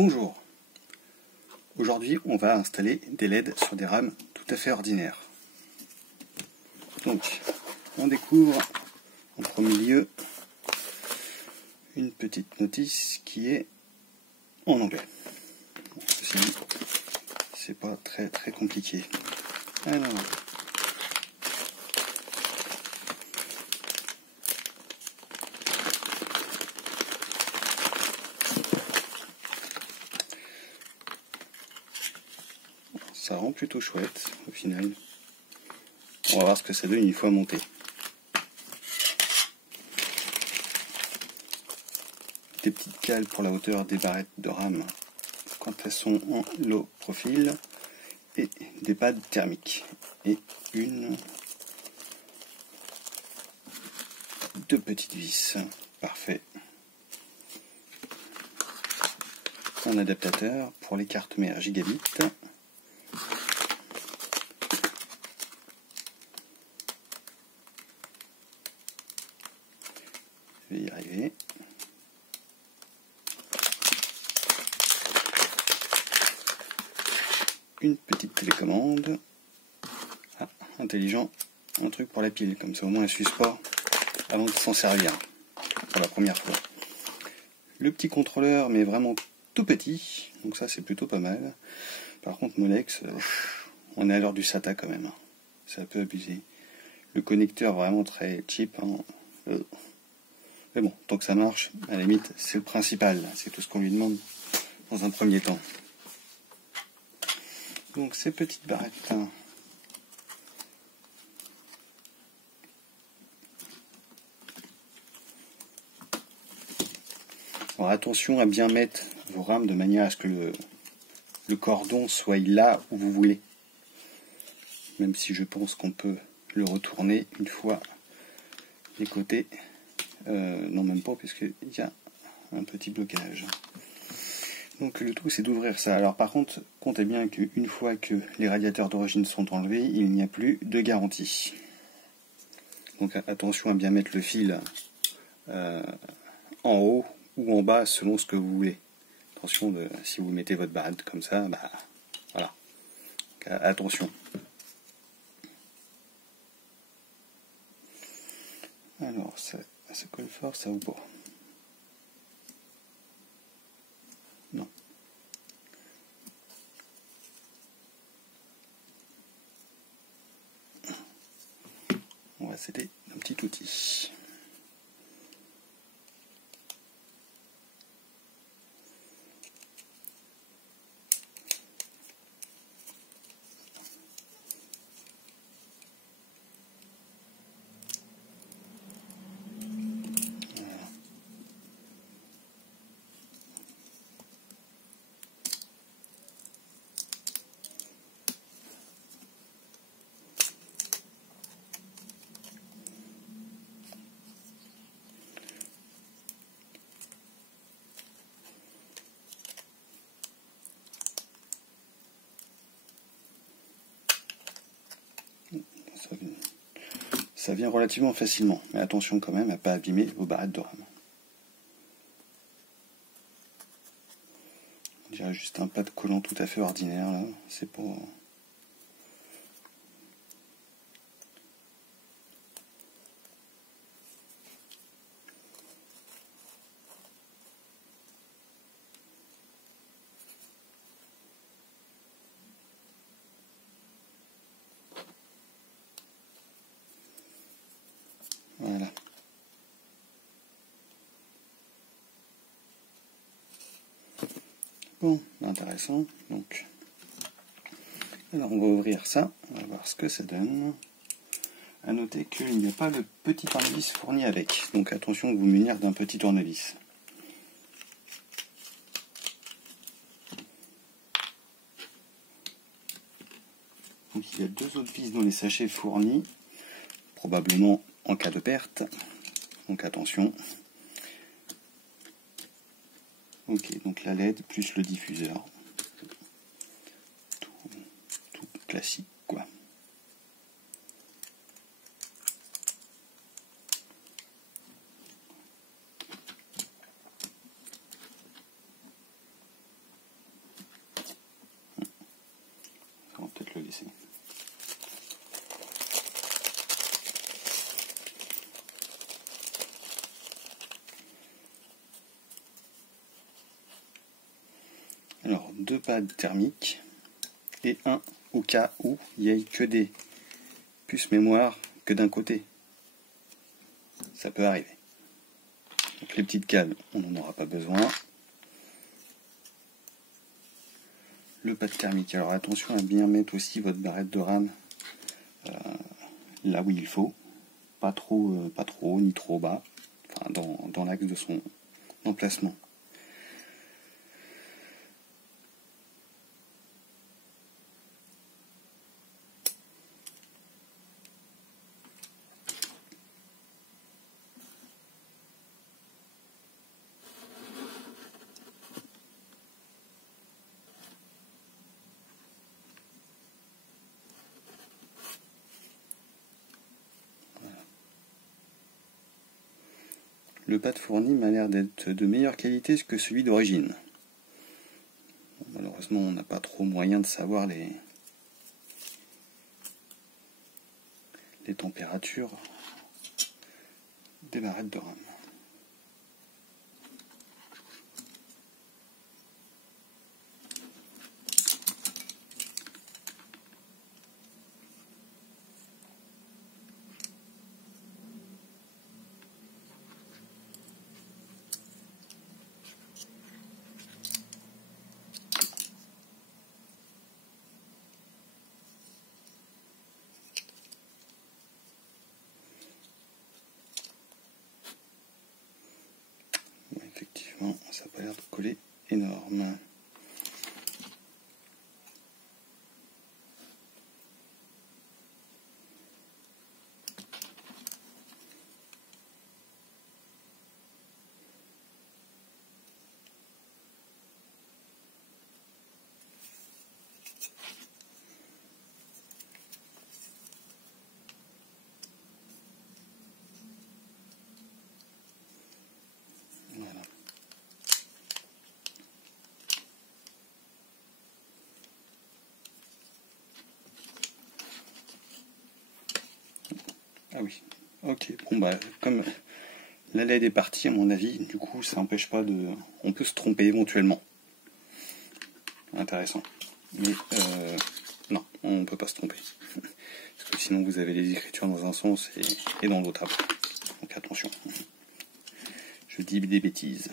Bonjour, aujourd'hui on va installer des LED sur des rames tout à fait ordinaires. Donc on découvre en premier lieu une petite notice qui est en anglais. Bon, ceci dit, c'est pas très compliqué. Alors, ça rend plutôt chouette au final. On va voir ce que ça donne une fois monté. Des petites cales pour la hauteur des barrettes de rame quand elles sont en low profil et des pads thermiques et deux petites vis. Parfait. Un adaptateur pour les cartes mères gigabit. Je vais y arriver. Une petite télécommande. Ah, intelligent. Un truc pour la pile, comme ça au moins elle ne s'use pas avant de s'en servir pour la première fois. Le petit contrôleur, mais vraiment tout petit, donc ça c'est plutôt pas mal. Par contre Molex, on est à l'heure du SATA quand même. C'est un peu abusé. Le connecteur vraiment très cheap. Mais bon, tant que ça marche, à la limite, c'est le principal. C'est tout ce qu'on lui demande dans un premier temps. Donc ces petites barrettes. Alors attention à bien mettre vos rames de manière à ce que le cordon soit là où vous voulez. Même si je pense qu'on peut le retourner une fois les côtés. Non, même pas, puisqu'il y a un petit blocage. Donc le tout, c'est d'ouvrir ça. Alors par contre, comptez bien qu'une fois que les radiateurs d'origine sont enlevés, il n'y a plus de garantie. Donc attention à bien mettre le fil en haut ou en bas selon ce que vous voulez. Attention, si vous mettez votre barrette comme ça, bah voilà. Donc, attention. Alors ça colle fort, ça ou pas? Non. On va s'aider d'un petit outil. Ça vient relativement facilement, mais attention quand même à ne pas abîmer vos barrettes de rame. On dirait juste un pad collant tout à fait ordinaire là, c'est pour... Voilà. Bon, intéressant. Donc, alors on va ouvrir ça, on va voir ce que ça donne. A noter qu'il n'y a pas de petit tournevis fourni avec, donc attention de vous munir d'un petit tournevis. Donc il y a deux autres vis dans les sachets fournis, probablement en cas de perte, donc attention. Ok, donc la LED plus le diffuseur. Tout classique quoi. Alors, 2 pads thermiques et un au cas où il n'y ait que des puces mémoire que d'un côté. Ça peut arriver. Donc les petites cales, on n'en aura pas besoin. Le pad thermique, alors attention à bien mettre aussi votre barrette de RAM là où il faut. Pas trop haut ni trop bas, enfin, dans l'axe de son emplacement. Le pad fourni m'a l'air d'être de meilleure qualité que celui d'origine. Bon, malheureusement, on n'a pas trop moyen de savoir les températures des barrettes de RAM. Effectivement, ça n'a pas l'air de coller énorme. Voilà. Ah oui, ok, bon bah comme la LED est partie à mon avis, du coup ça n'empêche pas de... On peut se tromper éventuellement. Intéressant. Mais non, on ne peut pas se tromper. Parce que sinon vous avez les écritures dans un sens et dans l'autre après. Donc attention. Je dis des bêtises.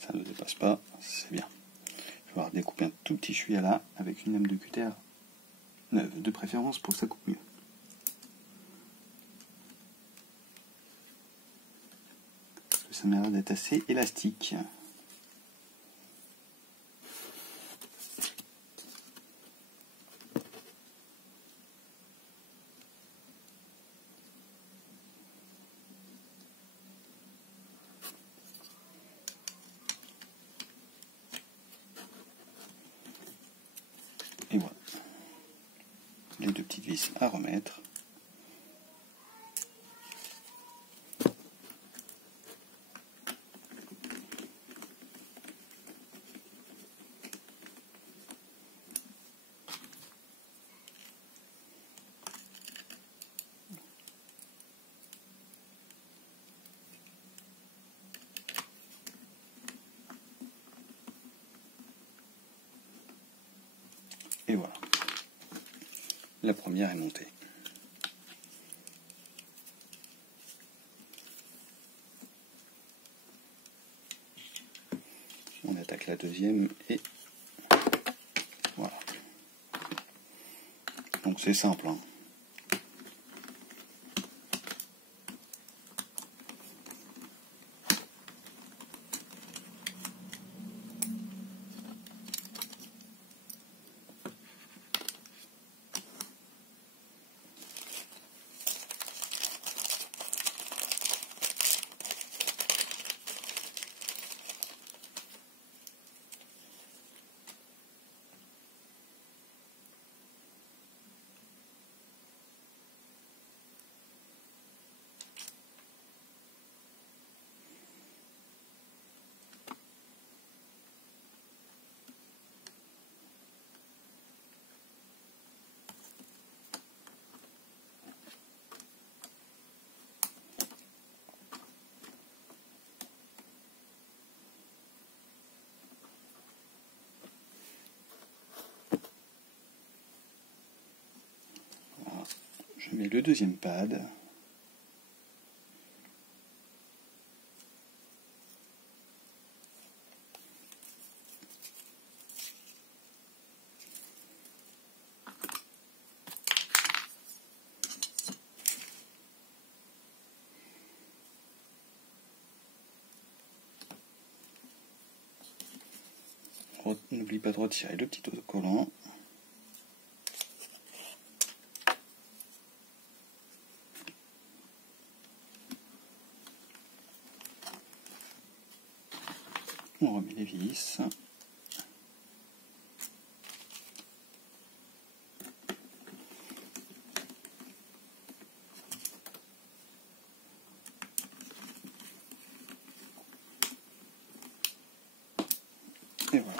Ça ne dépasse pas, c'est bien. Je vais découper un tout petit chouïa là avec une lame de cutter neuve, de préférence pour que ça coupe mieux. Parce que ça m'a l'air d'être assez élastique. Et voilà. Les 2 petites vis à remettre. Et voilà. La première est montée. On attaque la deuxième et voilà. Donc c'est simple, hein. mets le deuxième pad. N'oublie pas de retirer le petit autocollant. On remet les vis. Et voilà.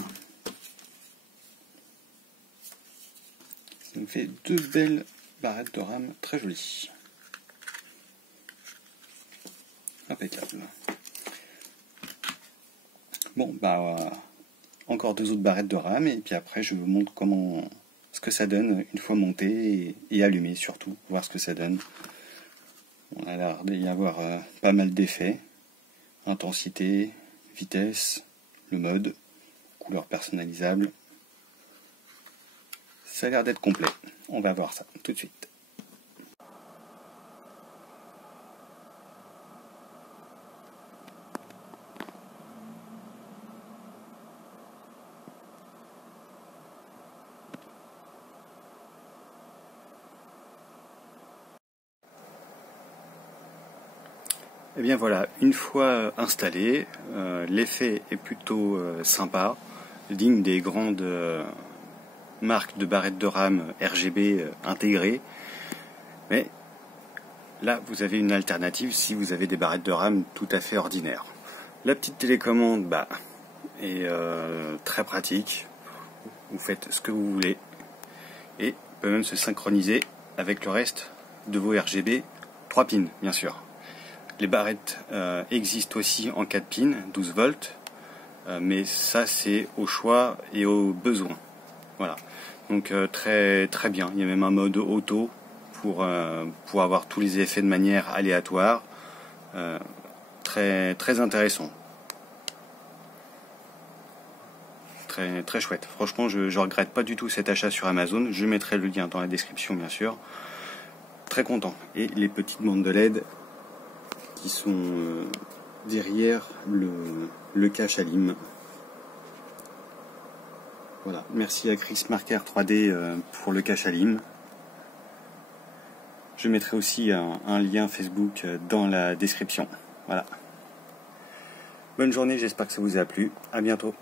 Ça nous fait deux belles barrettes de rame très jolies. Impeccable. Bon, bah, encore deux autres barrettes de rame, et puis après je vous montre ce que ça donne une fois monté et allumé surtout, voir ce que ça donne. On a l'air d'y avoir pas mal d'effets. Intensité, vitesse, le mode, couleur personnalisable. Ça a l'air d'être complet. On va voir ça tout de suite. Et bien voilà, une fois installé, l'effet est plutôt sympa, digne des grandes marques de barrettes de rame RGB intégrées. Mais là, vous avez une alternative si vous avez des barrettes de rame tout à fait ordinaires. La petite télécommande est très pratique. Vous faites ce que vous voulez et peut même se synchroniser avec le reste de vos RGB 3 pins, bien sûr. Les barrettes existent aussi en 4 pins, 12 volts, mais ça c'est au choix et au besoin. Voilà, donc très bien. Il y a même un mode auto pour avoir tous les effets de manière aléatoire. Très intéressant. Très chouette. Franchement, je regrette pas du tout cet achat sur Amazon. Je mettrai le lien dans la description, bien sûr. Très content. Et les petites bandes de LED qui sont derrière le cache alim. Voilà, merci à Chris Marker 3D pour le cache alim. Je mettrai aussi un lien Facebook dans la description. Voilà. Bonne journée, j'espère que ça vous a plu. À bientôt.